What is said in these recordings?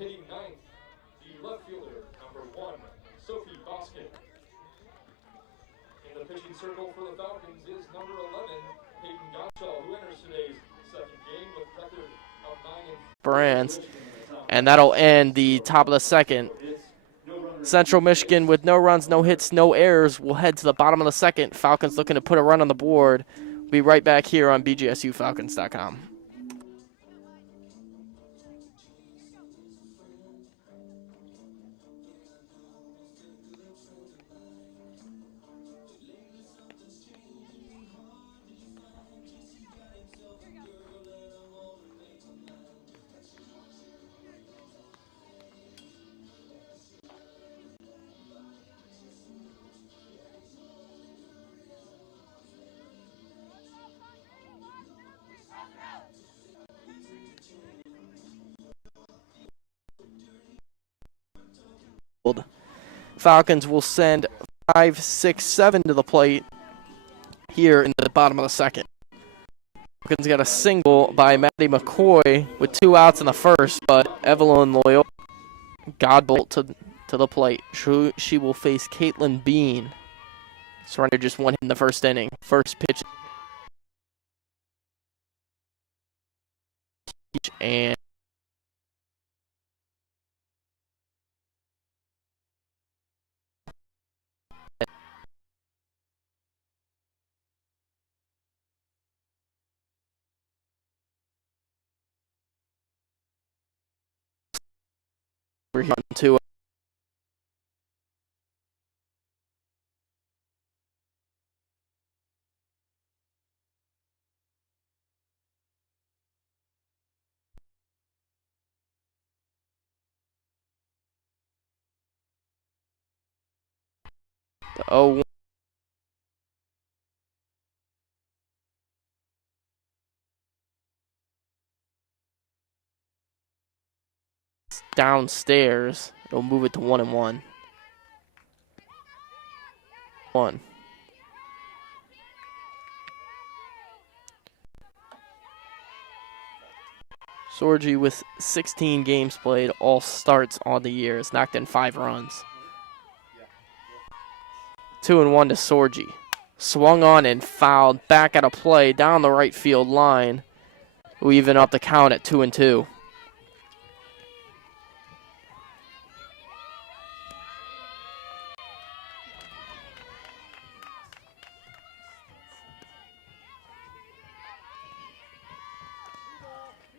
hitting ninth, the left fielder, number 1, Sophie Boskin. In the pitching circle for the Falcons is number 11, Peyton Gottschall, who enters today's second game with a record of 9 Brands. And that'll end the top of the second. Central Michigan with no runs, no hits, no errors will head to the bottom of the second. Falcons looking to put a run on the board. We'll be right back here on BGSUFalcons.com. Falcons will send 5, 6, 7 to the plate here in the bottom of the second. Falcons got a single by Maddie McCoy with 2 outs in the first, but Evelyn Loyal, Godbolt to the plate. She will face Caitlin Bean. Surrendered just 1 hit in the first inning. First pitch. And we're here on 2. The 0-1. Downstairs. It'll move it to 1-1. 1. Sorgi with 16 games played, all starts on the year, has knocked in 5 runs. 2-1 to Sorgi. Swung on and fouled, back out of play, down the right field line. We even up the count at 2-2.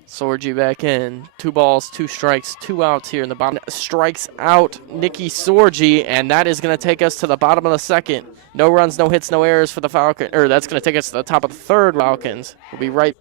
Sorgi back in. 2 balls, 2 strikes, 2 outs here in the bottom. Strikes out Nikki Sorgi, and that is going to take us to the bottom of the second. No runs, no hits, no errors for the Falcons. That's going to take us to the top of the third. Falcons. We'll be right.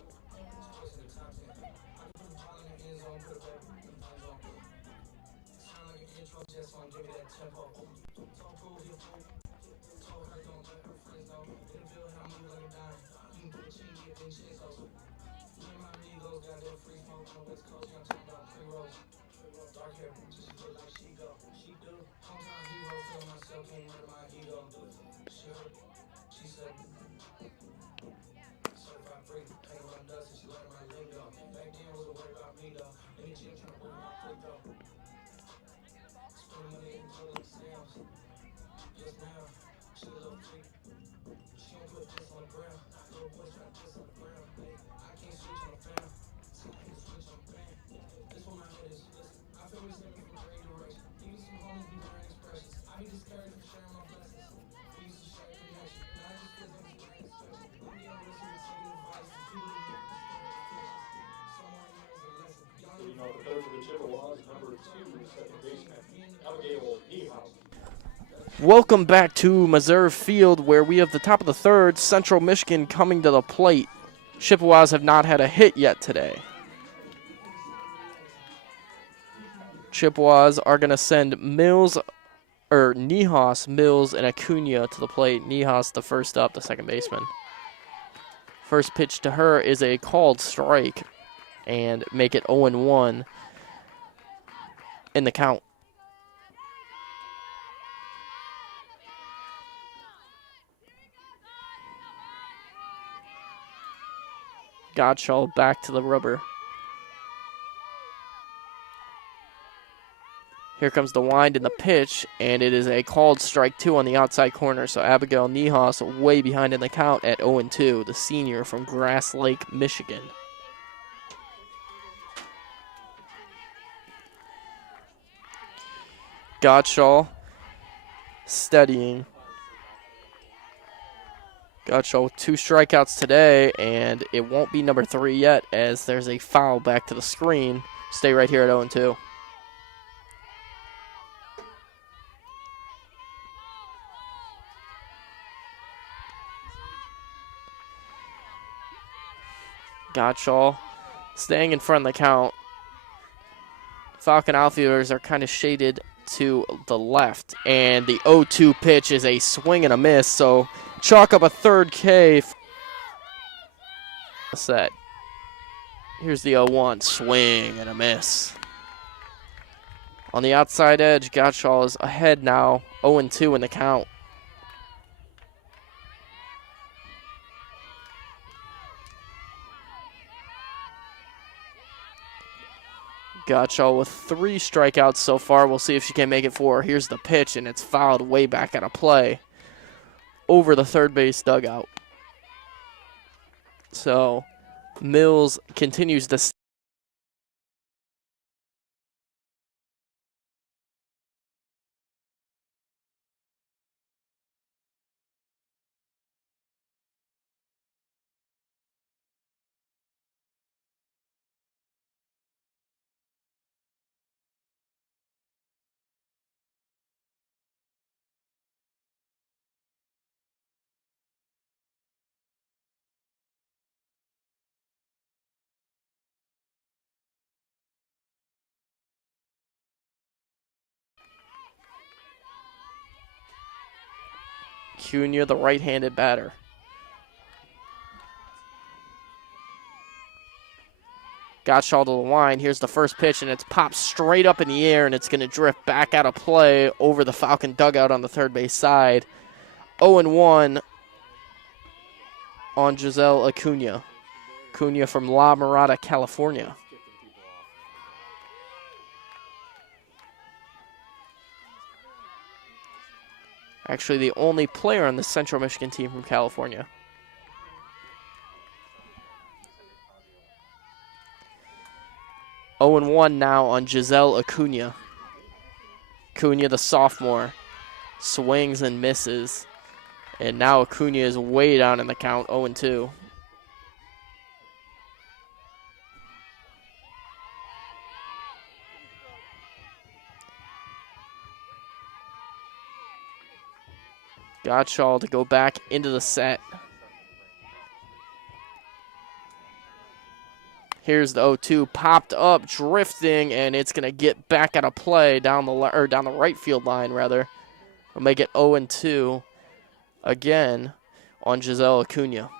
Welcome back to Meserve Field, where we have the top of the third. Central Michigan coming to the plate. Chippewas have not had a hit yet today. Chippewas are going to send Nihas, Mills, and Acuna to the plate. Nihas the first up, the second baseman. First pitch to her is a called strike and make it 0-1 in the count. Gottschall back to the rubber. Here comes the wind and the pitch, and it is a called strike 2 on the outside corner. So Abigail Niehaus way behind in the count at 0-2, the senior from Grass Lake, Michigan. Gottschall steadying. Gottschall with 2 strikeouts today, and it won't be number 3 yet as there's a foul back to the screen. Stay right here at 0-2. Gottschall staying in front of the count. Falcon outfielders are kind of shaded to the left, and the 0-2 pitch is a swing and a miss, so chalk up a third K. Set. Here's the 0-1, swing and a miss. On the outside edge, Gottschall is ahead now, 0-2 in the count. Gottschall with 3 strikeouts so far. We'll see if she can make it 4. Here's the pitch, and it's fouled way back out of play over the third base dugout. So Mills continues to Cunha, the right-handed batter. Gottschall to the line. Here's the first pitch, and it's popped straight up in the air, and it's going to drift back out of play over the Falcon dugout on the third base side. 0-1 on Giselle Acuna. Acuna from La Mirada, California. Actually, the only player on the Central Michigan team from California. Oh, 0-1 now on Giselle Acuna. Acuna, the sophomore, swings and misses. And now Acuna is way down in the count, 0-2. Gottschall to go back into the set. Here's the 0-2, popped up, drifting, and it's going to get back out of play down the right field line, rather. We'll make it 0-2 again on Giselle Acuna.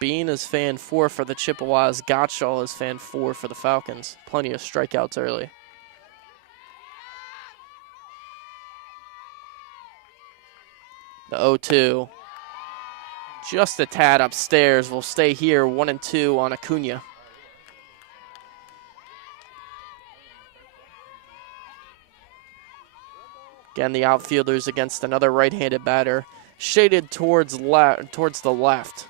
Bean is fan 4 for the Chippewas. Gottschall is fan 4 for the Falcons. Plenty of strikeouts early. The 0-2. Just a tad upstairs. We'll stay here, 1-2 on Acuna. Again, the outfielders against another right-handed batter. Shaded towards the left.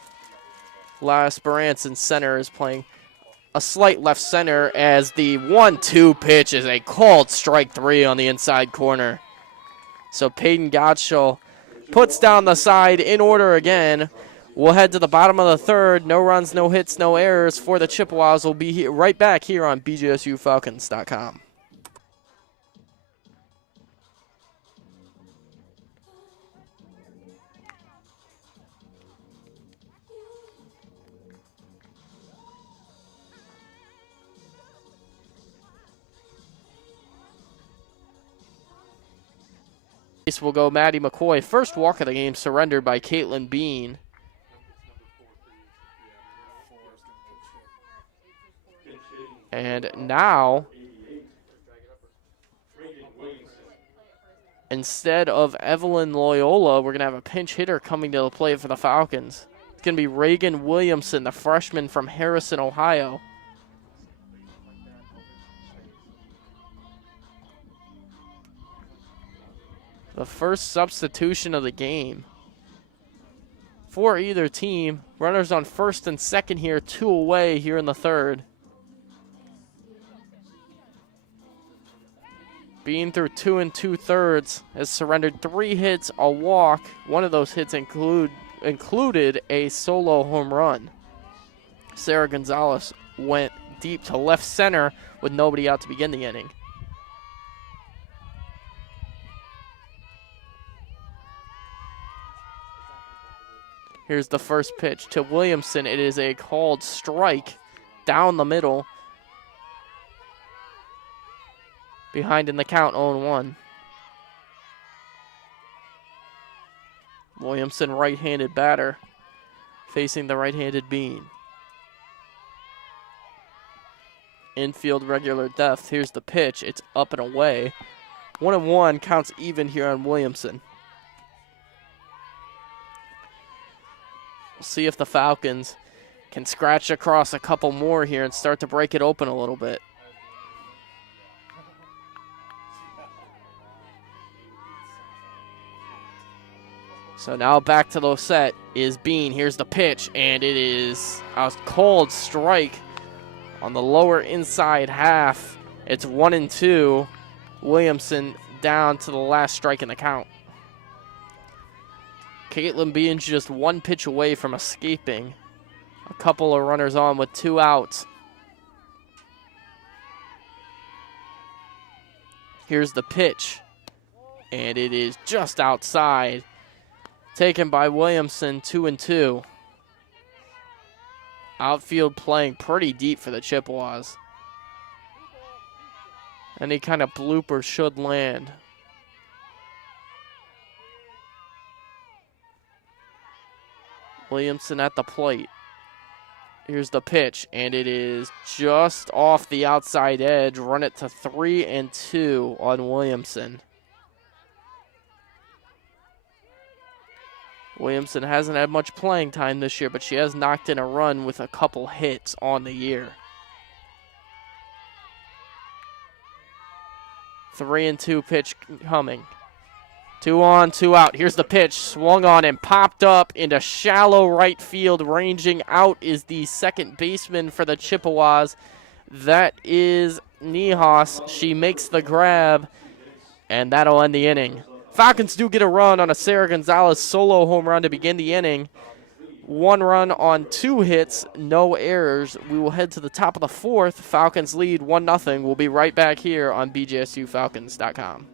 La Esperance in center is playing a slight left center as the 1-2 pitch is a called strike 3 on the inside corner. So Peyton Gottschall puts down the side in order again. We'll head to the bottom of the third. No runs, no hits, no errors for the Chippewas. We'll be right back here on BGSUFalcons.com. Will go Maddie McCoy. First walk of the game surrendered by Caitlin Bean. And now, instead of Evelyn Loyola, we're going to have a pinch hitter coming to the plate for the Falcons. It's going to be Reagan Williamson, the freshman from Harrison, Ohio. The first substitution of the game for either team. Runners on first and second here, 2 away here in the third. Being through 2 2/3 has surrendered 3 hits, a walk. One of those hits included a solo home run. Sarah Gonzalez went deep to left center with nobody out to begin the inning. Here's the first pitch to Williamson. It is a called strike down the middle. Behind in the count, 0-1. Williamson, right-handed batter, facing the right-handed Bean. Infield regular depth. Here's the pitch. It's up and away. 1-1 counts even here on Williamson. We'll see if the Falcons can scratch across a couple more here and start to break it open a little bit. So now back to the set is Bean. Here's the pitch, and it is a cold strike on the lower inside half. It's 1-2. Williamson down to the last strike in the count. Caitlin Bean's just 1 pitch away from escaping. A couple of runners on with 2 outs. Here's the pitch, and it is just outside. Taken by Williamson, 2-2. Outfield playing pretty deep for the Chippewas. Any kind of blooper should land. Williamson at the plate. Here's the pitch, and it is just off the outside edge. Run it to 3-2 on Williamson. Williamson hasn't had much playing time this year, but she has knocked in a run with a couple hits on the year. 3-2 pitch coming. 2 on, 2 out. Here's the pitch. Swung on and popped up into shallow right field. Ranging out is the second baseman for the Chippewas. That is Nihas. She makes the grab, and that'll end the inning. Falcons do get a run on a Sarah Gonzalez solo home run to begin the inning. 1 run on 2 hits, no errors. We will head to the top of the 4th. Falcons lead 1-0. We'll be right back here on BGSUFalcons.com.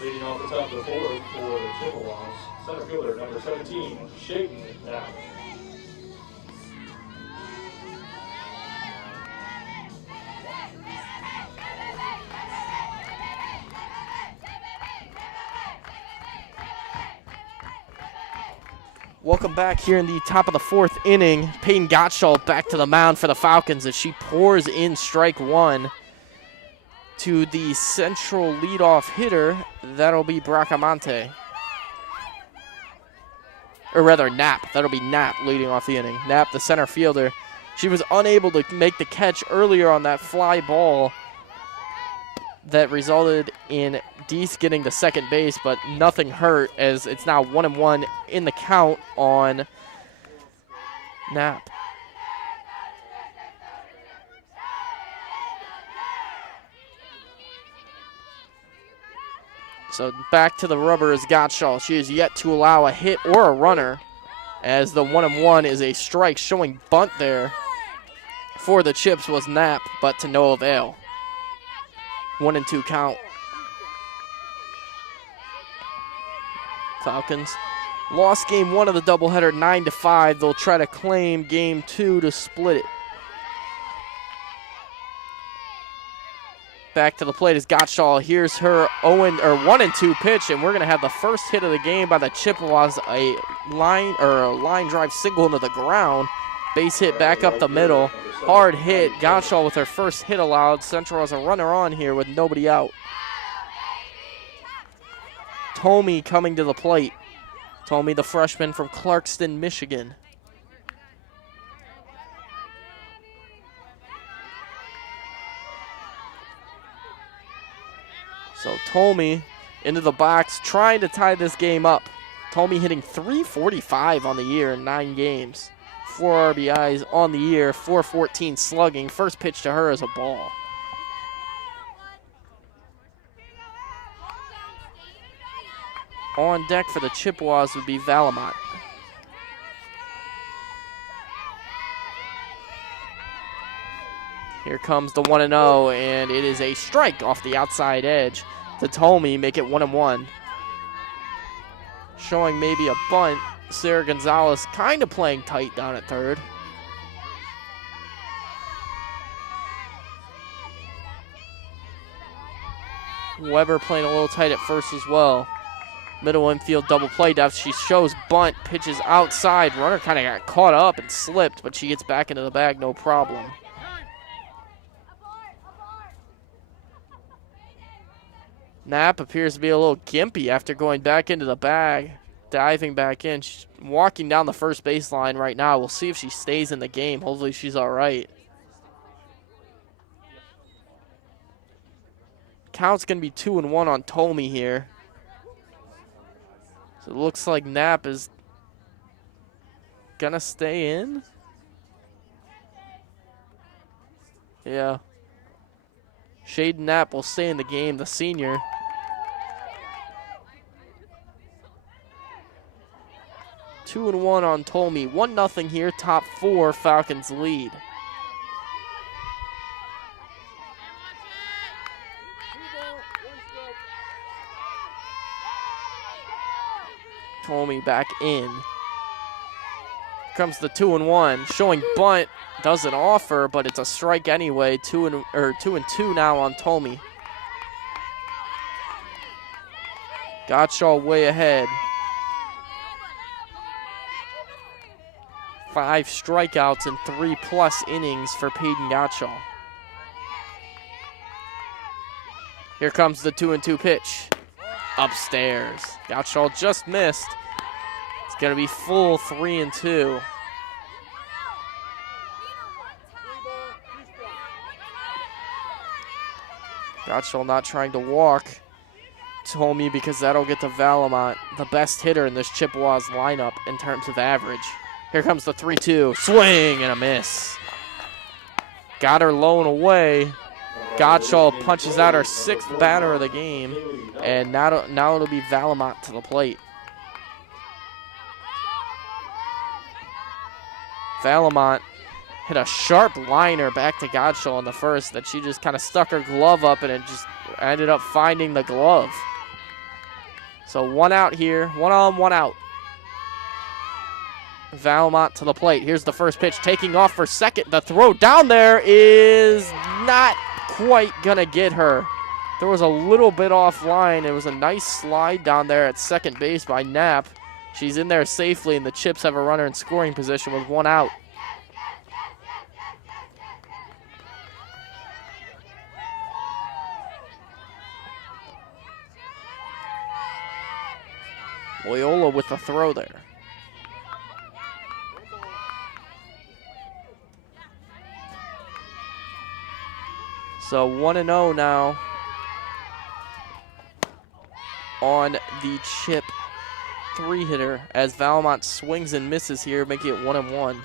Leading off the top of the 4th for the Chippewas, center fielder number 17, Shaden Knapp. Welcome back here in the top of the fourth inning. Peyton Gottschall back to the mound for the Falcons as she pours in strike one to the central leadoff hitter. That'll be Bracamonte. Or rather, Knapp. That'll be Knapp leading off the inning. Knapp, the center fielder. She was unable to make the catch earlier on that fly ball that resulted in Deese getting to second base, but nothing hurt as it's now 1-1 in the count on Knapp. So back to the rubber is Gottschall. She is yet to allow a hit or a runner as the 1-1 is a strike, showing bunt there for the Chips was Knapp, but to no avail. 1-2 count. Falcons lost game one of the doubleheader 9-5. They'll try to claim game two to split it. Back to the plate is Gottschall. Here's her 1-2 pitch, and we're going to have the first hit of the game by the Chippewas, a line drive single into the ground. Base hit back up the middle. Hard hit. Gottschall with her first hit allowed. Central has a runner on here with nobody out. Tomey coming to the plate. Tomey, the freshman from Clarkston, Michigan. So Tomey into the box, trying to tie this game up. Tomey hitting .345 on the year in 9 games. 4 RBIs on the year, .414 slugging. First pitch to her is a ball. On deck for the Chippewas would be Valamont. Here comes the 1-0, and it is a strike off the outside edge to Tomey, make it 1-1. Showing maybe a bunt. Sarah Gonzalez kind of playing tight down at third. Weber playing a little tight at first as well. Middle infield double play depth. She shows bunt, pitches outside. Runner kind of got caught up and slipped, but she gets back into the bag, no problem. Knapp appears to be a little gimpy after going back into the bag. Diving back in. She's walking down the first baseline right now. We'll see if she stays in the game. Hopefully she's all right. Count's going to be 2-1 on Tomey here. So it looks like Knapp is going to stay in. Yeah. Shaden Knapp will stay in the game, the senior. Two and 1 on Tomey. 1-0 here, top 4, Falcons lead. Tomey back in. Comes the 2-1, showing bunt, doesn't offer, but it's a strike anyway. 2-2 now on Tomey. Gottschall way ahead. 5 strikeouts and 3+ innings for Peyton Gottschall. Here comes the 2-2 pitch. Upstairs. Gottschall just missed. It's going to be full 3-2. Gottschall not trying to walk Tomey because that'll get to Valamont, the best hitter in this Chippewas lineup in terms of average. Here comes the 3-2. Swing and a miss. Got her low and away. Gottschall punches out her 6th batter of the game. And now it'll be Valamont to the plate. Valamont hit a sharp liner back to Gottschall in the first that she just kind of stuck her glove up and it just ended up finding the glove. So 1 out here. 1 on, 1 out. Valamont to the plate. Here's the first pitch, taking off for second. The throw down there is not quite gonna get her. There was a little bit offline. It was a nice slide down there at second base by Knapp. She's in there safely, and the Chips have a runner in scoring position with 1 out. Loyola with the throw there. So 1-0 now on the Chip 3-hitter as Valmont swings and misses here, making it 1-1.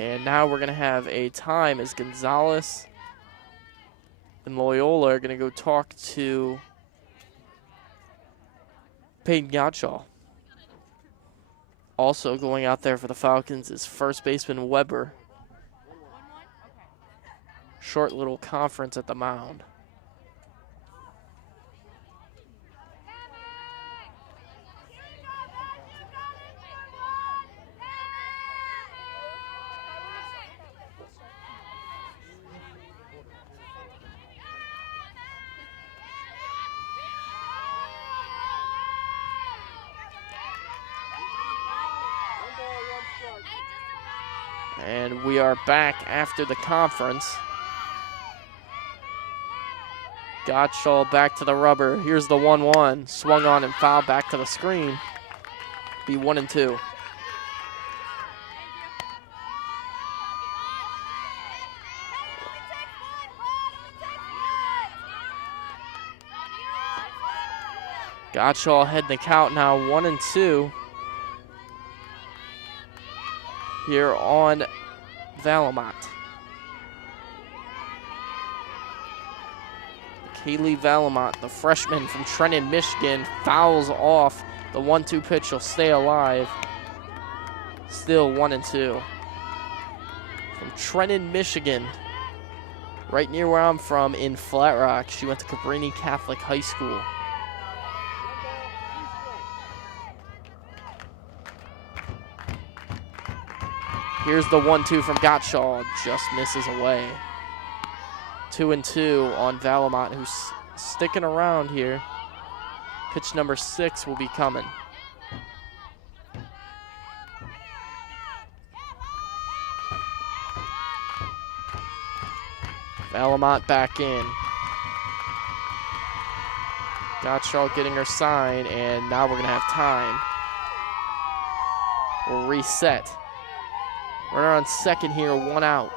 And now we're going to have a time as Gonzalez and Loyola are going to go talk to Peyton Gottschall. Also going out there for the Falcons is first baseman Weber. Short little conference at the mound. And we are back after the conference. Gottschall back to the rubber. Here's the 1-1. Swung on and fouled back to the screen. Be 1-2. Gottschall ahead in the count now, 1-2. Here on Valamont. Kaylee Valamont, the freshman from Trenton, Michigan, fouls off. The 1-2 pitch will stay alive. Still 1-2. From Trenton, Michigan, right near where I'm from in Flat Rock. She went to Cabrini Catholic High School. Here's the 1-2 from Gottschall, just misses away. 2-2 on Valamont, who's sticking around here. Pitch number 6 will be coming. Valamont back in. Gottschall getting her sign, and now we're going to have time. We'll reset. Runner on second here, 1 out.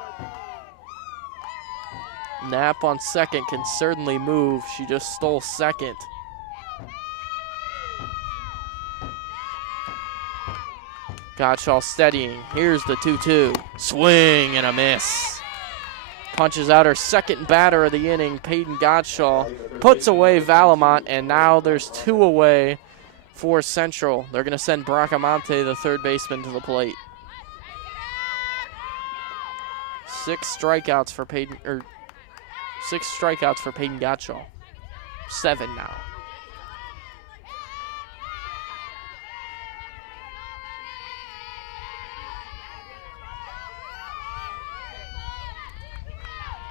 Knapp on second can certainly move. She just stole second. Gottschall steadying. Here's the 2-2. Swing and a miss. Punches out her second batter of the inning. Peyton Gottschall puts away Valamont, and now there's 2 away for Central. They're going to send Bracamonte, the third baseman, to the plate. 6 strikeouts for Peyton Gottschall. 7 now.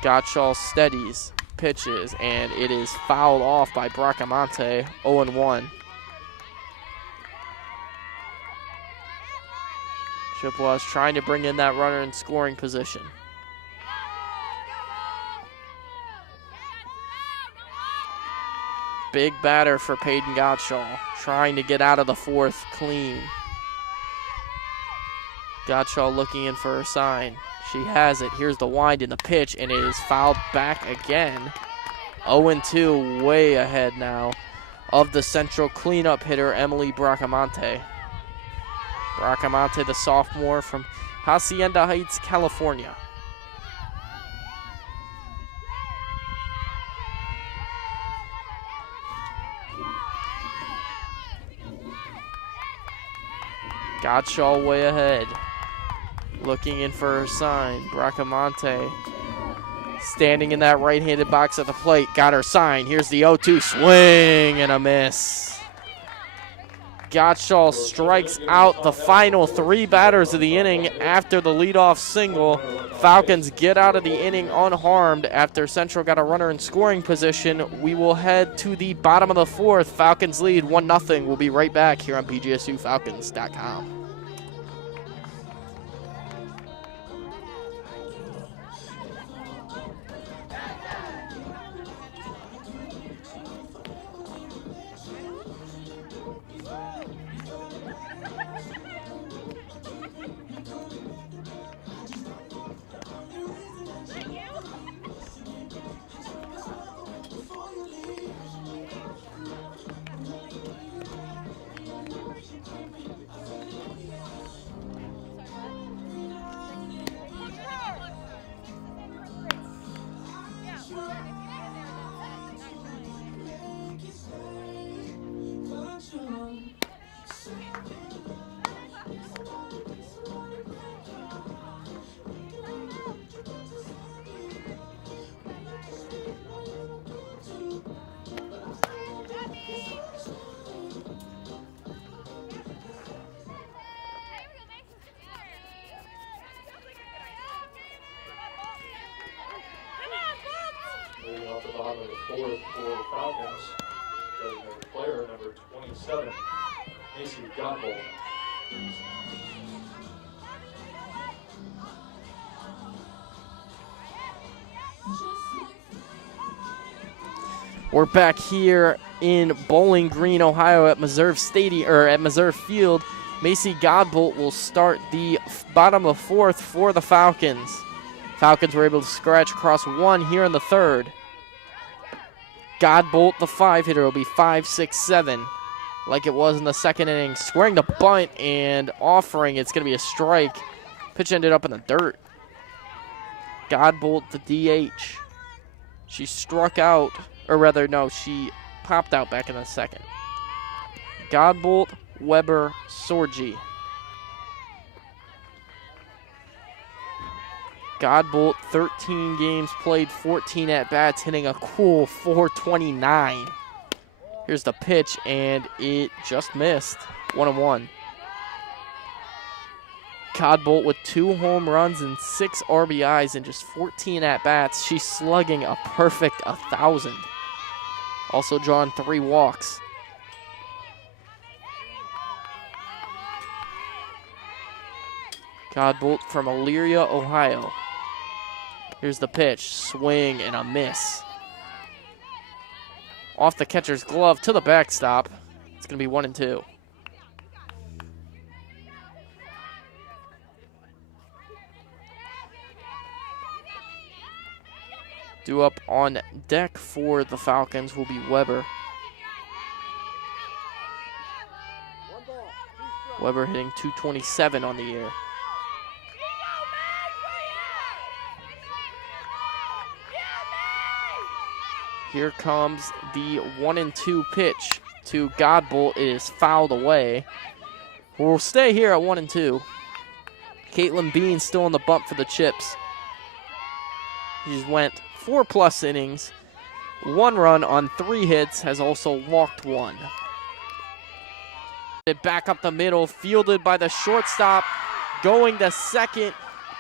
Gottschall steadies, pitches, and it is fouled off by Bracamonte. 0-1. Chippewas trying to bring in that runner in scoring position. Big batter for Peyton Gottschall, trying to get out of the 4th clean. Gottschall looking in for her sign. She has it. Here's the wind in the pitch, and it is fouled back again. 0-2, way ahead now of the Central cleanup hitter, Emily Bracamonte. Bracamonte, the sophomore from Hacienda Heights, California. Gottschall way ahead. Looking in for her sign. Bracamonte standing in that right-handed box at the plate. Got her sign. Here's the 0-2 swing and a miss. Gottschall strikes out the final 3 batters of the inning after the leadoff single. Falcons get out of the inning unharmed after Central got a runner in scoring position. We will head to the bottom of the 4th. Falcons lead 1-0. We'll be right back here on BGSUFalcons.com. Moving off the bottom of the 4th for the Falcons, designated player number 27, Macy Godbolt. We're back here in Bowling Green, Ohio at Meserve Stadium, or at Meserve Field. Macy Godbolt will start the bottom of 4th for the Falcons. Falcons were able to scratch across 1 here in the 3rd. Godbolt, the 5-hitter, will be 5-6-7, like it was in the 2nd inning. Squaring the bunt and offering, it's going to be a strike. Pitch ended up in the dirt. Godbolt, the DH. She struck out, or rather, no, she popped out back in the 2nd. Godbolt, Weber, Sorgi. Godbolt, 13 games played, 14 at-bats, hitting a cool .429. Here's the pitch, and it just missed. 1-1. Godbolt with 2 home runs and 6 RBIs in just 14 at-bats. She's slugging a perfect 1,000. Also drawn 3 walks. Godbolt from Elyria, Ohio. Here's the pitch, swing and a miss. Off the catcher's glove to the backstop. It's going to be 1-2. Due up on deck for the Falcons will be Weber. Weber hitting .227 on the year. Here comes the 1-2 pitch to Godbolt. It is fouled away. We'll stay here at 1-2. Caitlin Bean still on the bump for the Chips. She's went 4+ innings, 1 run on 3 hits, has also walked 1. Back up the middle, fielded by the shortstop. Going to second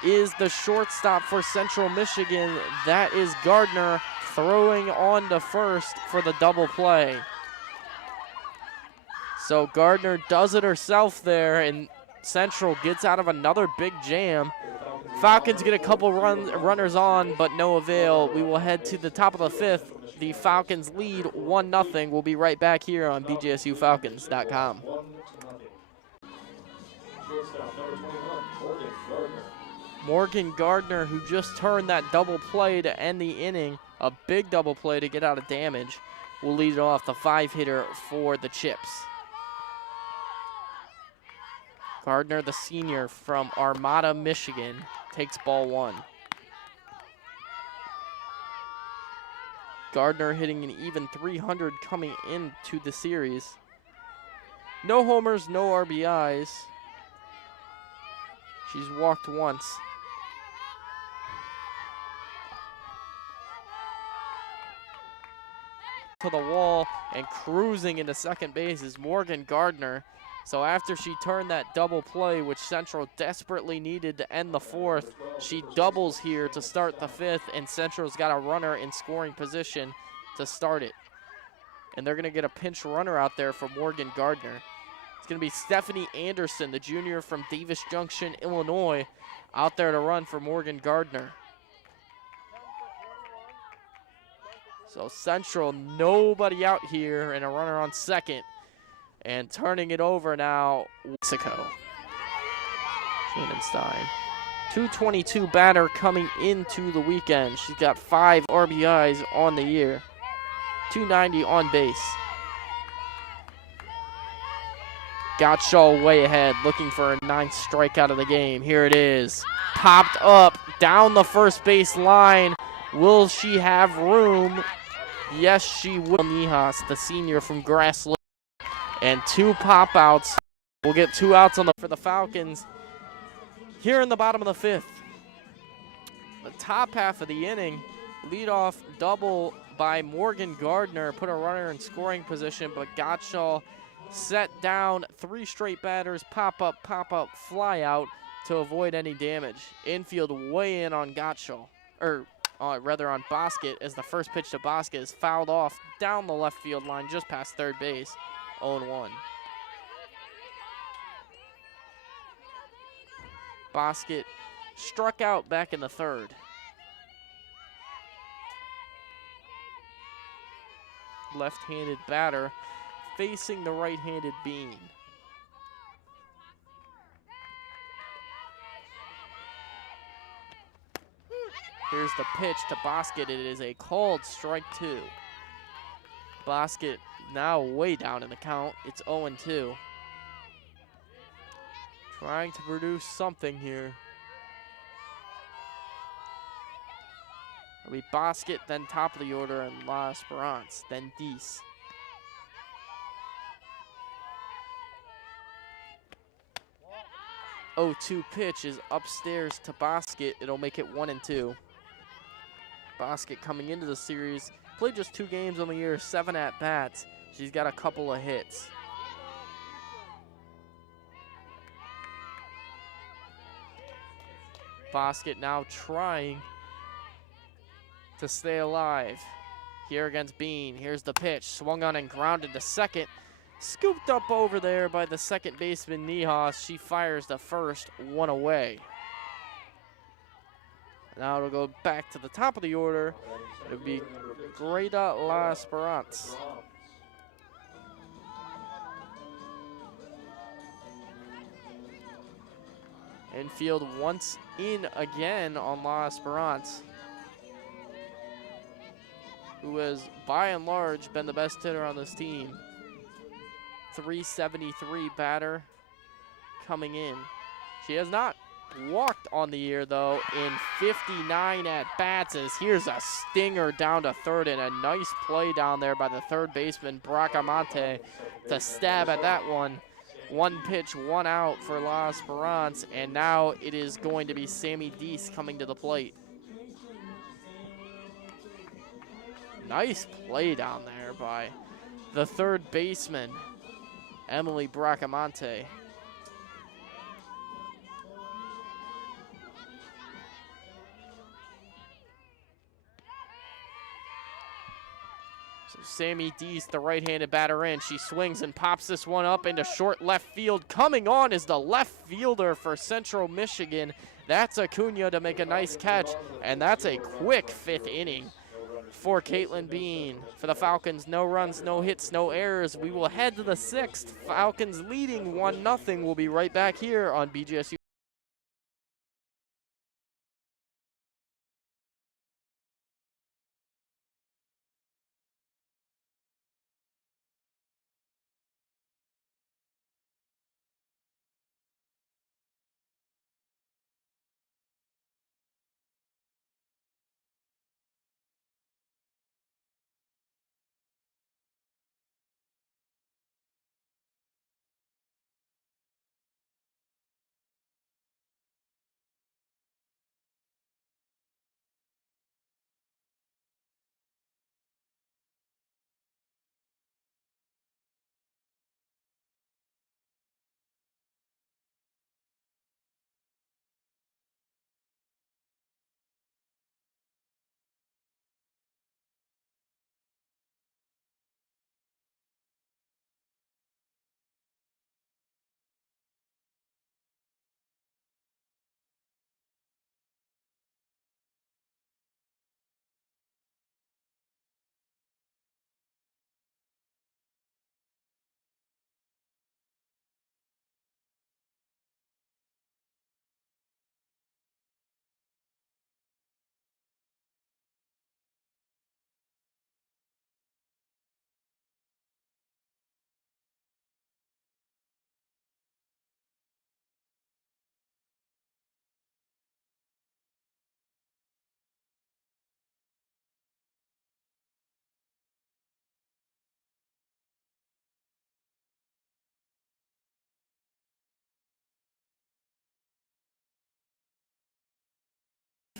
is the shortstop for Central Michigan. That is Gardner. Throwing on to first for the double play. So Gardner does it herself there, and Central gets out of another big jam. Falcons get a couple runners on, but no avail. We will head to the top of the 5th. The Falcons lead 1-0. We'll be right back here on BGSUFalcons.com. Morgan Gardner, who just turned that double play to end the inning, a big double play to get out of damage, will lead it off, the 5-hitter for the Chips. Gardner, the senior from Armada, Michigan, takes ball 1. Gardner hitting an even .300 coming into the series. No homers, no RBIs. She's walked once. to the wall and cruising into second base is Morgan Gardner. So after she turned that double play, which Central desperately needed to end the fourth, she doubles here to start the fifth, and Central's got a runner in scoring position to start it. And they're going to get a pinch runner out there for Morgan Gardner. It's going to be Stephanie Anderson, the junior from Davis Junction, Illinois, out there to run for Morgan Gardner. So Central, nobody out here, and a runner on second. And turning it over now, Mexico. Schwanenstein. 222 batter coming into the weekend. She's got 5 RBIs on the year. 290 on base. Gottschall way ahead, looking for a 9th strikeout of the game. Here it is. Popped up down the first base line. Will she have room? Yes, she will. Nihas, the senior from Grass Lake. And 2 pop-outs. We'll get 2 outs for the Falcons here in the bottom of the 5th. The top half of the inning, leadoff double by Morgan Gardner, put a runner in scoring position, but Gottschall set down 3 straight batters, pop-up, fly out to avoid any damage. Infield way in on Gottschall, or rather on Bosket, as the first pitch to Bosket is fouled off down the left field line just past third base. 0-1. Bosket struck out back in the 3rd. Left-handed batter facing the right-handed Bean. Here's the pitch to Bosket. It is a called strike 2. Bosket now way down in the count. It's 0-2. Trying to produce something here. It'll be Bosket, then top of the order, and La Esperance, then Deese. Oh, 2 pitch is upstairs to Bosket. It'll make it 1-2. Bosket coming into the series, played just 2 games on the year, 7 at-bats. She's got a couple of hits. Bosket now trying to stay alive. Here against Bean. Here's the pitch. Swung on and grounded to second. Scooped up over there by the second baseman, Nihas. She fires the first, 1 away. Now it'll go back to the top of the order. It'll be Greta La Esperance. Infield once in again on La Esperance, who has by and large been the best hitter on this team. 373 batter coming in. She has not walked on the year though in 59 at-bats, as here's a stinger down to third, and a nice play down there by the third baseman Bracamonte to stab at that one. 1 pitch, 1 out for La Esperance, and now it is going to be Sammy Deese coming to the plate. Nice play down there by the third baseman, Emily Bracamonte. So Sammy Deese, the right-handed batter in. She swings and pops this one up into short left field. Coming on is the left fielder for Central Michigan. That's Acuna to make a nice catch, and that's a quick 5th inning for Caitlin Bean. For the Falcons, no runs, no hits, no errors. We will head to the 6th. Falcons leading 1-0. We'll be right back here on BGSU.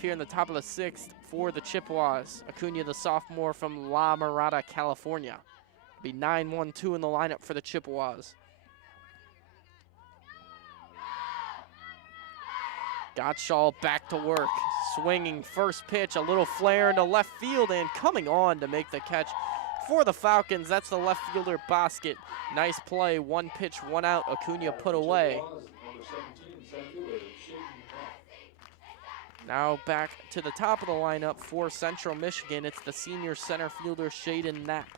here in the top of the 6th for the Chippewas. Acuna, the sophomore from La Mirada, California. Be 9-1-2 in the lineup for the Chippewas. Gottschall back to work. Swinging first pitch, a little flare into left field, and coming on to make the catch for the Falcons. That's the left fielder, Bosket. Nice play, 1 pitch, 1 out. Acuna put away. Now back to the top of the lineup for Central Michigan. It's the senior center fielder, Shaden Knapp.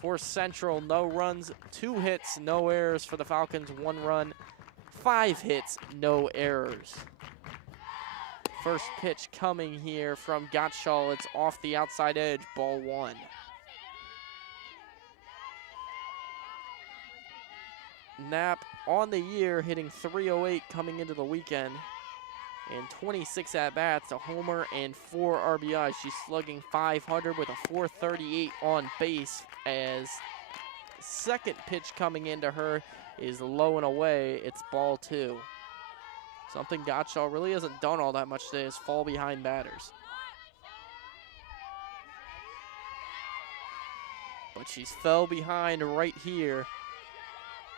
For Central, no runs, 2 hits, no errors for the Falcons, 1 run, 5 hits, no errors. First pitch coming here from Gottschall. It's off the outside edge, ball 1. Knapp on the year hitting .308 coming into the weekend. And 26 at-bats, a homer and 4 RBIs. She's slugging .500 with a .438 on base, as second pitch coming into her is low and away. It's ball 2. Something Gottschall really hasn't done all that much today is fall behind batters. But she's fell behind right here.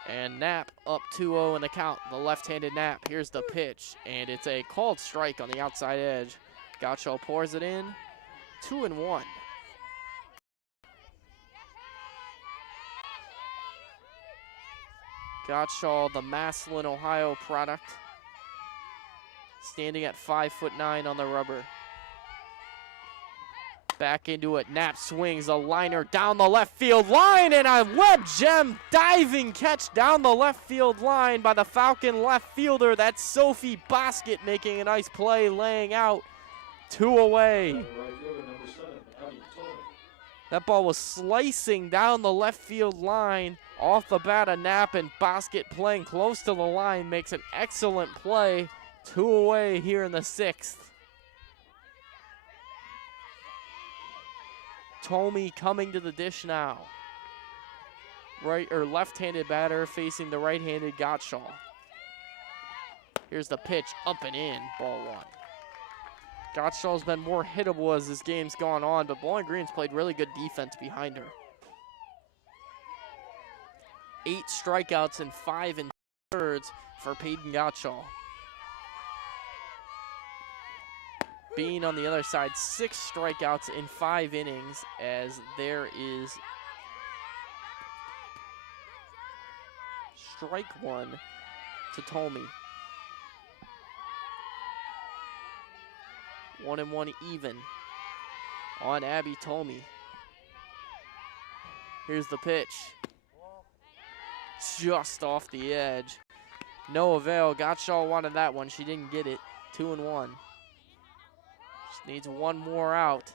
And Knapp up 2-0 in the count. The left-handed Knapp. Here's the pitch, and it's a called strike on the outside edge. Gottschall pours it in. 2-1. Gottschall, the Massillon, Ohio product, standing at 5'9" on the rubber. Back into it. Knapp swings a liner down the left field line, and a web gem diving catch down the left field line by the Falcon left fielder. That's Sophie Bosket making a nice play, laying out. 2 away. That ball was slicing down the left field line off the bat of Knapp, and Bosket playing close to the line makes an excellent play. 2 away here in the 6th. Tomey coming to the dish now. Right or left-handed batter facing the right-handed Gottschall. Here's the pitch, up and in, ball 1. Gottschall's been more hittable as this game's gone on, but Bowling Green's played really good defense behind her. 8 strikeouts and 5 2/3 for Peyton Gottschall. Bean on the other side, 6 strikeouts in 5 innings, as there is strike 1 to Tomey. 1-1 even on Abby Tomey. Here's the pitch. Just off the edge. No avail. Gottschall wanted that one. She didn't get it. 2-1. Just needs 1 more out.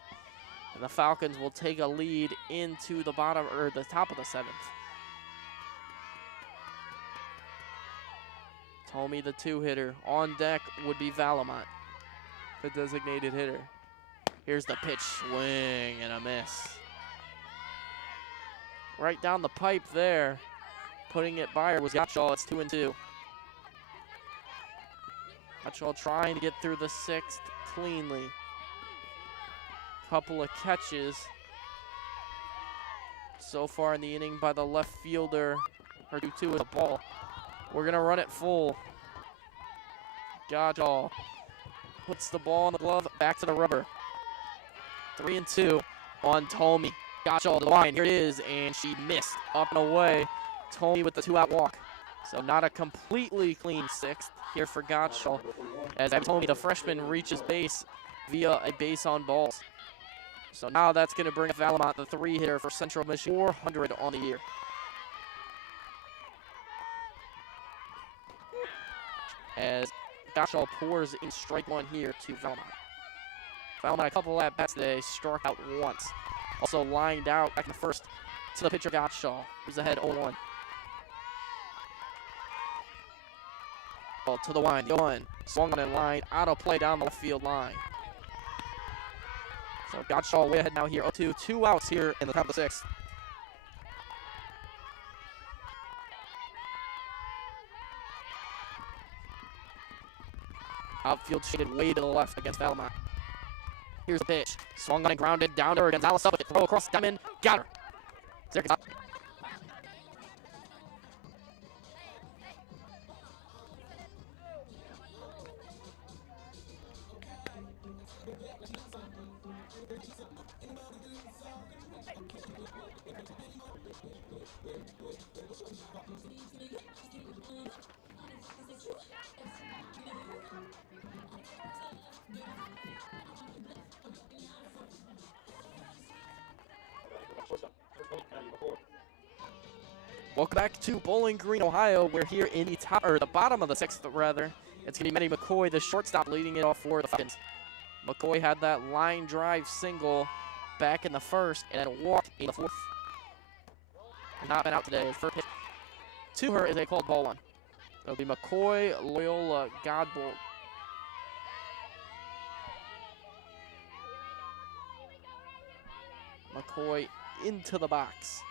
And the Falcons will take a lead into the bottom or the top of the 7th. Tomey, the 2-hitter. On deck would be Valamont, the designated hitter. Here's the pitch, swing and a miss. Right down the pipe there. Putting it by her was Gottschall. It's 2-2. Gottschall trying to get through the 6th cleanly. Couple of catches so far in the inning by the left fielder. Her 2-2 is a ball. We're gonna run it full. Gottschall puts the ball in the glove, back to the rubber. 3-2 on Tomey. Gottschall to the line, here it is, and she missed up and away. Tomey with the 2-out walk. So not a completely clean 6th here for Gottschall, as Tomey, the freshman, reaches base via a base on balls. So now that's going to bring Valamont, the 3-hitter for Central Michigan, 400 on the year. As Gottschall pours in strike 1 here to Valamont. Valamont a couple at-bats today, struck out once. Also lined out back in the 1st to the pitcher Gottschall, who's ahead 0-1. Ball to the line, the 1, swung on in line, out of play down the left field line. So Gottschall way ahead now here, 0-2, 2 outs here in the top of the 6th. Outfield shaded way to the left against Valmont. Here's the pitch. Swung on and grounded down to her. Gonzalez up with it. Throw across the diamond. Got her. There goes. Welcome back to Bowling Green, Ohio. We're here in the bottom of the sixth, rather. It's going to be Maddie McCoy, the shortstop, leading it off for the Falcons. McCoy had that line drive single back in the first and then walked in the fourth. Not been out today. His first pitch to her is a called ball one. It'll be McCoy, Loyola, Godbolt. McCoy into the box.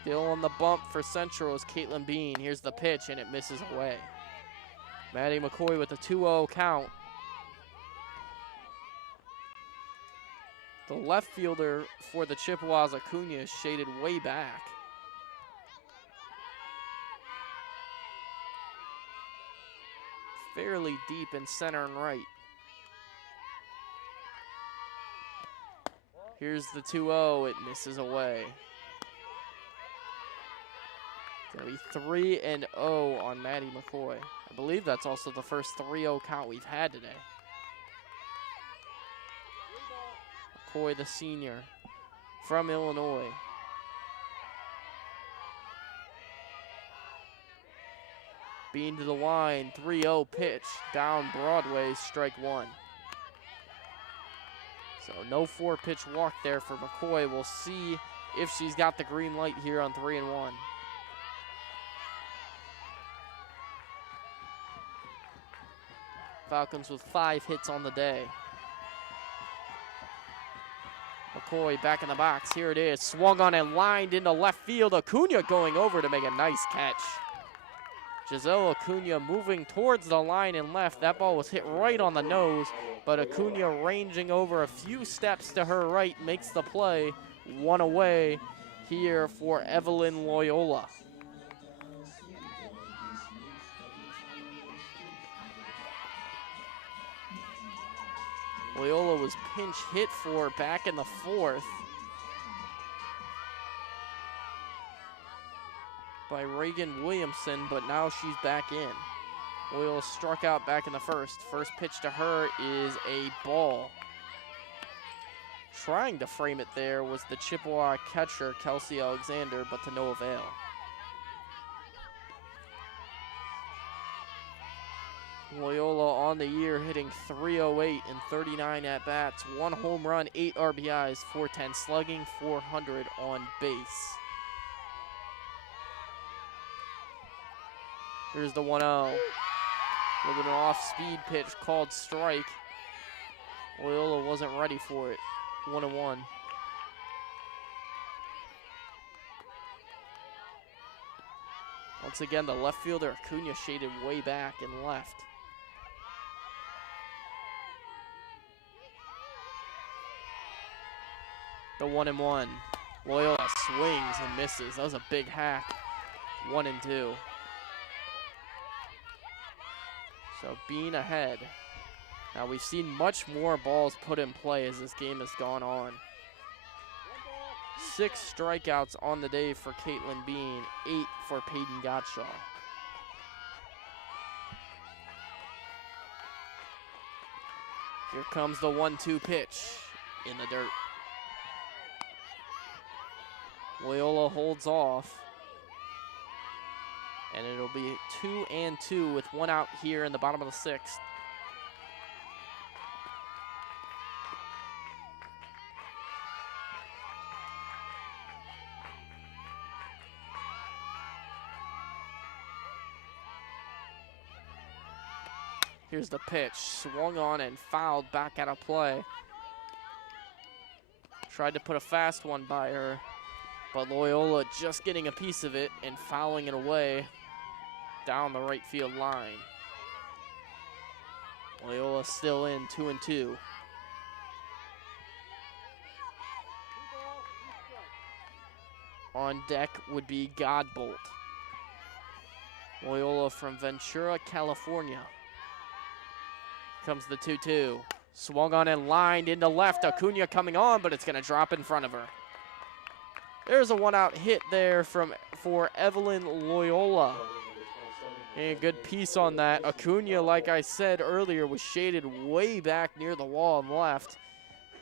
Still on the bump for Central is Caitlin Bean. Here's the pitch, and it misses away. Maddie McCoy with a 2-0 count. The left fielder for the Chippewas, Acuna, is shaded way back. Fairly deep in center and right. Here's the 2-0. It misses away. It's going to be 3-0 on Maddie McCoy. I believe that's also the first 3-0 count we've had today. McCoy, the senior from Illinois. Bean to the line, 3-0 pitch, down Broadway, strike one. So no 4-pitch walk there for McCoy. We'll see if she's got the green light here on 3-1. Falcons with 5 hits on the day. McCoy back in the box. Here it is. Swung on and lined into left field. Acuna going over to make a nice catch. Giselle Acuna moving towards the line and left. That ball was hit right on the nose, but Acuna ranging over a few steps to her right makes the play. 1 away here for Evelyn Loyola. Loyola was pinch hit for back in the 4th by Reagan Williamson, but now she's back in. Loyola struck out back in the first. First pitch to her is a ball. Trying to frame it there was the Chippewa catcher, Kelsey Alexander, but to no avail. Loyola on the year hitting .308 in 39 at-bats, 1 home run, 8 RBIs, .410 slugging, .400 on base. Here's the 1-0. With an off-speed pitch called strike. Loyola wasn't ready for it. 1-1. Once again, the left fielder, Acuna, shaded way back and left. The 1-1. Loyola swings and misses. That was a big hack. 1-2. So being ahead. Now we've seen much more balls put in play as this game has gone on. 6 strikeouts on the day for Caitlin Bean, 8 for Peyton Gottschall. Here comes the 1-2 pitch in the dirt. Loyola holds off. And it'll be 2-2 with 1 out here in the bottom of the 6th. Here's the pitch, swung on and fouled back out of play. Tried to put a fast one by her, but Loyola just getting a piece of it and fouling it away down the right field line. Loyola still in 2-2. On deck would be Godbolt. Loyola from Ventura, California. Comes the 2-2. Swung on and lined into left. Acuna coming on, but it's going to drop in front of her. There's a 1-out hit there for Evelyn Loyola. And a good piece on that. Acuna, like I said earlier, was shaded way back near the wall and left.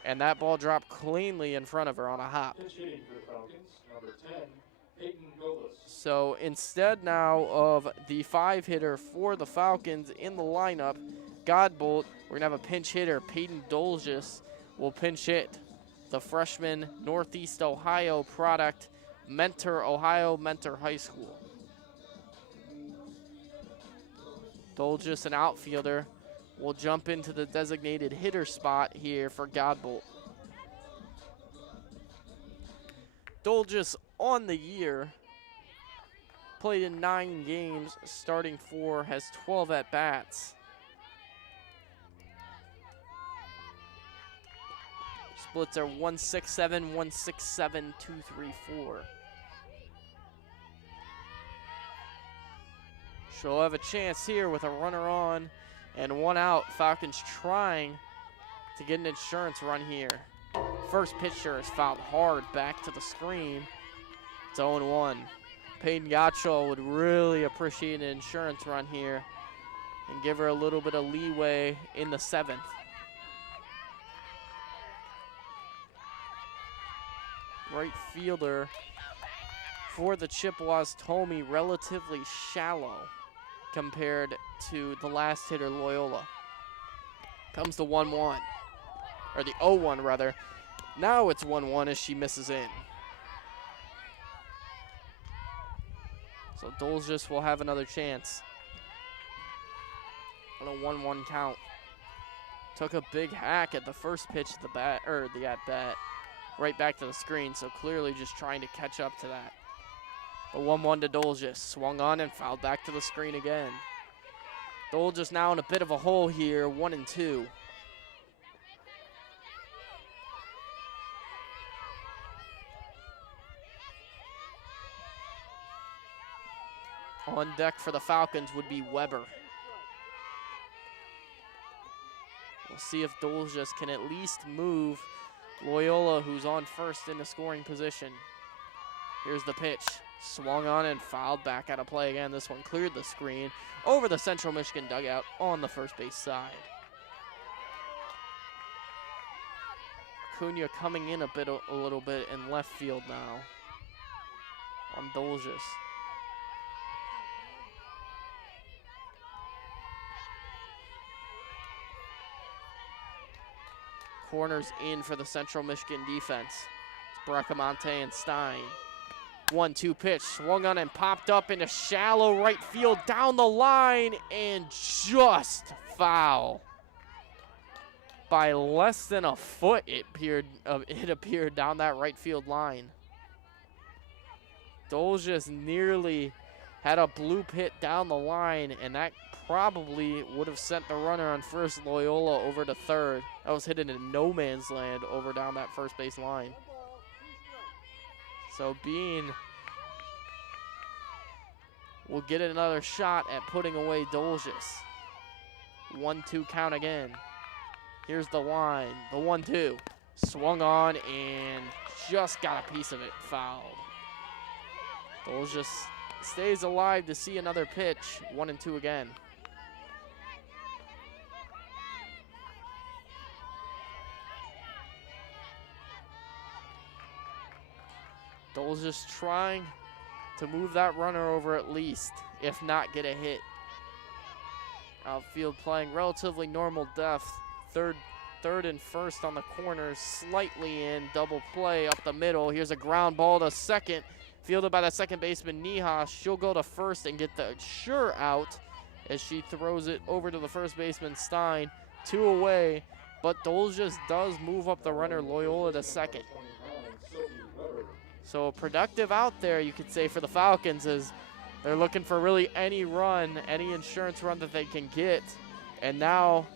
And that ball dropped cleanly in front of her on a hop. Pitch hitting for the Falcons, number 10, Peyton Golis. So instead now of the 5-hitter for the Falcons in the lineup, Godbolt, we're going to have a pinch hitter. Peyton Dolges will pinch hit. The freshman Northeast Ohio product, Mentor Ohio, Mentor High School. Dolges, an outfielder, will jump into the designated hitter spot here for Godbolt. Dolges on the year, played in 9 games, starting 4, has 12 at-bats. Splits are 167, 167, 234. She'll have a chance here with a runner on and 1 out. Falcons trying to get an insurance run here. First pitcher is fouled hard back to the screen. It's 0-1. Peyton Gottschall would really appreciate an insurance run here and give her a little bit of leeway in the 7th. Right fielder for the Chippewas, Tomey, relatively shallow compared to the last hitter, Loyola. Comes the 1-1, or the 0-1 rather. Now it's 1-1 as she misses in. So Dolges will have another chance on a 1-1 count. Took a big hack at the first pitch of the at-bat. Right back to the screen, so clearly just trying to catch up to that. The 1-1 to Dolges, swung on and fouled back to the screen again. Dolges now in a bit of a hole here, 1-2. On deck for the Falcons would be Weber. We'll see if Dolges can at least move Loyola, who's on first in the scoring position. Here's the pitch. Swung on and fouled, back out of play again. This one cleared the screen over the Central Michigan dugout on the first base side. Acuna coming in a little bit in left field now on Dolges. Corners in for the Central Michigan defense. It's Bracamonte and Stein. 1-2 pitch, swung on and popped up into shallow right field down the line and just foul. By less than a foot, it appeared down that right field line. Dolges nearly had a bloop hit down the line, and that probably would have sent the runner on first, Loyola, over to third. That was hit into no man's land over down that first base line. So Bean will get another shot at putting away Dolges. 1-2 count again. Here's the line, the 1-2. Swung on and just got a piece of it fouled. Dolges stays alive to see another pitch. 1-2 again. Dolges trying to move that runner over at least, if not get a hit. Outfield playing relatively normal depth. Third and first on the corners, slightly in, double play up the middle. Here's a ground ball to second, fielded by the second baseman, Nihas. She'll go to first and get the sure out as she throws it over to the first baseman, Stein. 2 away, but Dolges does move up the runner, Loyola, to second. So productive out there, you could say, for the Falcons, as they're looking for really any run, any insurance run that they can get. And now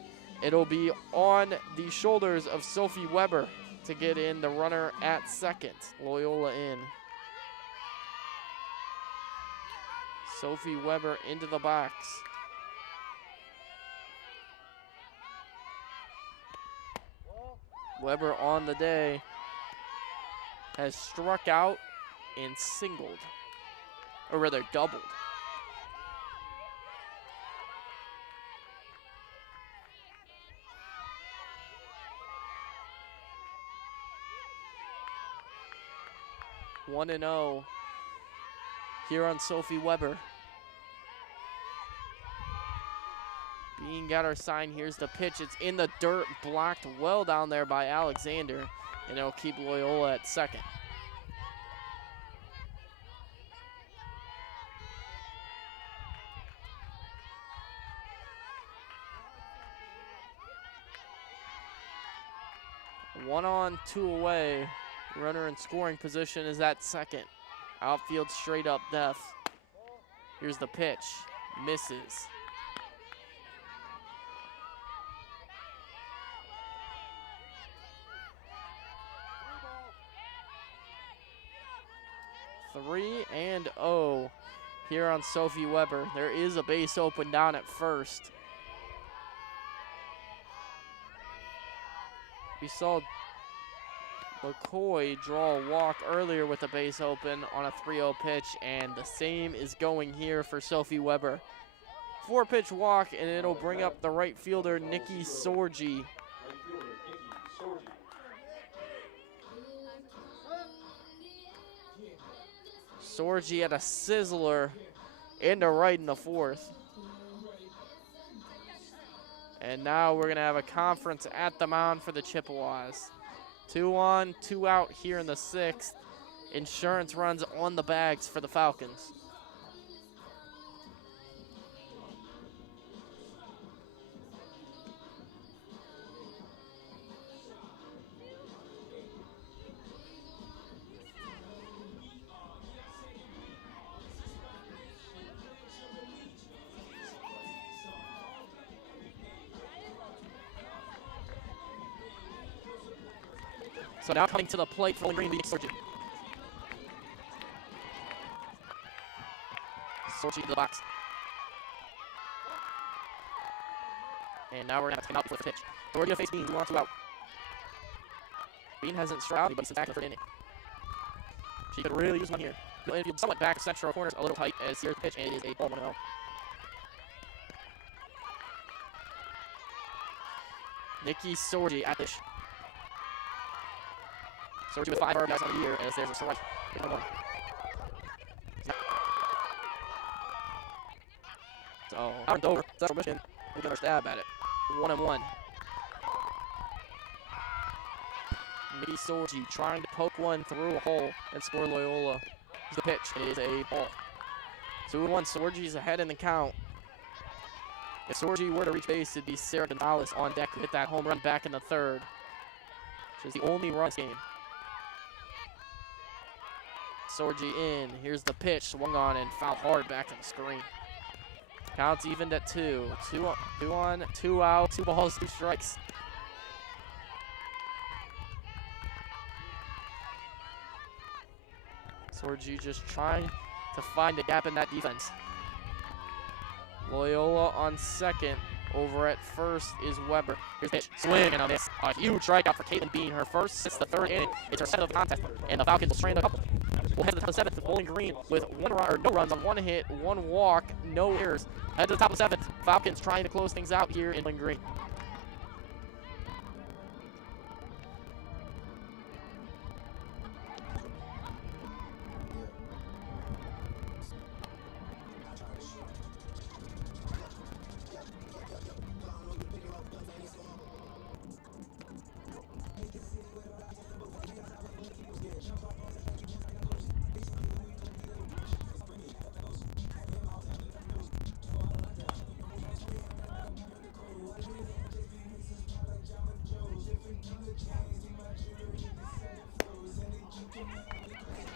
it'll be on the shoulders of Sophie Weber to get in the runner at second. Loyola in. Sophie Weber into the box. Weber on the day has struck out and singled, or rather doubled. One and 0 here on Sophie Weber. Bean got her sign. Here's the pitch. It's in the dirt, blocked well down there by Alexander, and it'll keep Loyola at second. One on, 2 away. Runner in scoring position is at second. Outfield straight up depth. Here's the pitch. Misses. Three and 0 here on Sophie Weber. There is a base open down at first. We saw McCoy draw a walk earlier with a base open on a 3-0 pitch, and the same is going here for Sophie Weber. 4-pitch walk, and it'll bring up the right fielder, Nikki Sorgi. Sorgi had a sizzler into right in the 4th. And now we're going to have a conference at the mound for the Chippewas. 2 on, 2 out here in the 6th. Insurance runs on the bags for the Falcons. So now coming to the plate for Green Beach, Sorgi. Sorgi to the box. And now we're going to have to come out for the pitch. So we're going to face Bean, who wants to out. Bean hasn't struck out anybody since acting for the inning. She could really use one here. Infield somewhat back, central corners a little tight as here's the pitch, and it is a ball 1-0. Nikki Sorgi at this. Sorgi with 5 RBIs on the year as there's a strike. So, out over. Central Michigan will get another stab at it. 1-1. Nikki Sorgi trying to poke one through a hole and score Loyola. Here's the pitch. It is a ball. 2-1. Sorgi's ahead in the count. If Sorgi were to reach base, it'd be Sarah Gonzalez on deck to hit that home run back in the third, which is the only run this game. Sorgi in. Here's the pitch. Swung on and fouled hard back to the screen. Counts evened at 2. 2 on, 2 out, 2 balls, 2 strikes. Sorgi just trying to find a gap in that defense. Loyola on second. Over at first is Weber. Here's the pitch. Swing and a miss. A huge strikeout for Caitlin Bean. Her first since the third inning. It's her 7th of the contest. And the Falcons will strand a couple. We'll head to the 7th with Bowling Green with no runs on 1 hit, 1 walk, no errors. Head to the top of the 7th. Falcons trying to close things out here in Bowling Green.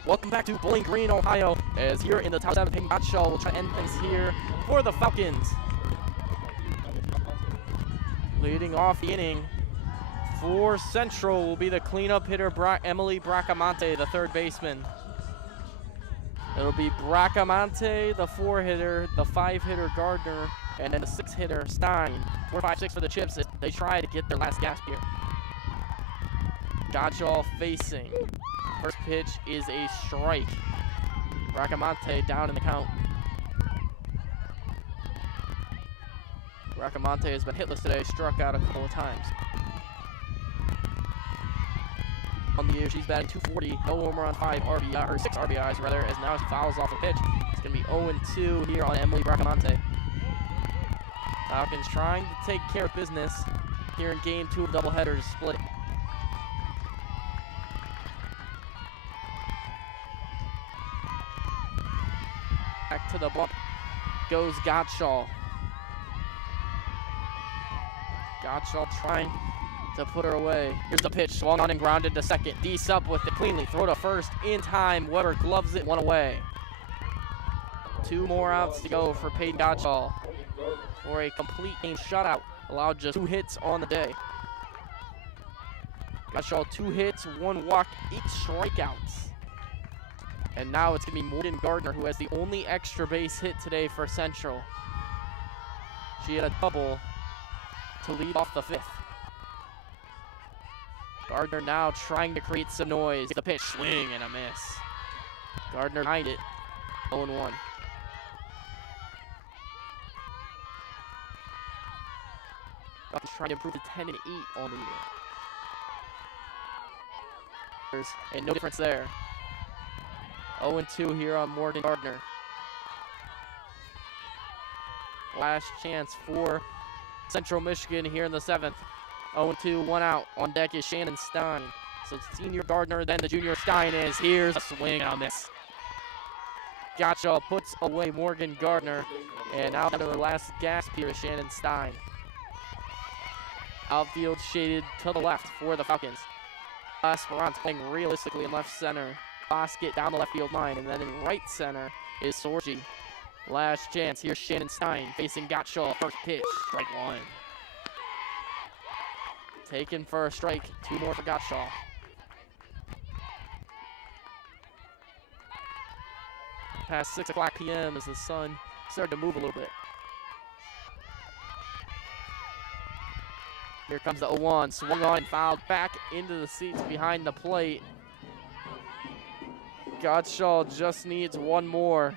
Welcome back to Bowling Green, Ohio, as here in the top 7, Peyton Gottschall will try to end things here for the Falcons. Leading off the inning for Central will be the cleanup hitter, Emily Bracamonte, the third baseman. It'll be Bracamonte, the 4-hitter, the 5-hitter Gardner, and then the 6-hitter Stein. 4-5-6 for the Chips as they try to get their last gasp here. Gottschall facing. First pitch is a strike. Bracamonte down in the count. Bracamonte has been hitless today, struck out a couple of times. On the year, she's batting .240, no homer on 5 RBI, or 6 RBIs rather, as now she fouls off a pitch. It's going to be 0-2 here on Emily Bracamonte. Falcons trying to take care of business here in game 2 of doubleheaders split. Back to the bump goes Gottschall. Gottschall trying to put her away. Here's the pitch, swung on and grounded to second. Dees up with it cleanly, throw to first in time. Weber gloves it, 1 away. 2 more outs to go for Peyton Gottschall for a complete game shutout. Allowed just 2 hits on the day. Gottschall 2 hits, 1 walk, 8 strikeouts. And now it's going to be Morgan Gardner who has the only extra base hit today for Central. She had a double to lead off the 5th. Gardner now trying to create some noise. The pitch, swing and a miss. Gardner behind it, 0-1. Falcons trying to improve to 10-8 on the year. And no difference there. 0-2 here on Morgan Gardner. Last chance for Central Michigan here in the 7th. 0-2, 1 out. On deck is Shannon Stein. So senior Gardner, then the junior Stein is. Here's a swing and a miss. Gottschall puts away Morgan Gardner. And now to the last gasp here is Shannon Stein. Outfield shaded to the left for the Falcons. Esperance playing realistically in left center. Bosket down the left field line, and then in right center is Sorgi. Last chance, here's Shannon Stein facing Gottschall. First pitch, strike 1. Taken for a strike, 2 more for Gottschall. Past 6 o'clock p.m. as the sun started to move a little bit. Here comes the 0-1, swung on and fouled back into the seats behind the plate. Gottschall just needs one more.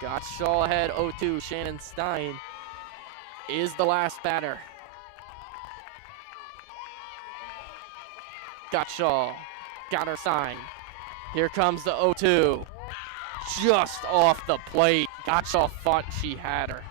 Gottschall ahead 0-2. Shannon Stein is the last batter. Gottschall got her sign. Here comes the 0-2. Just off the plate. Gottschall thought she had her.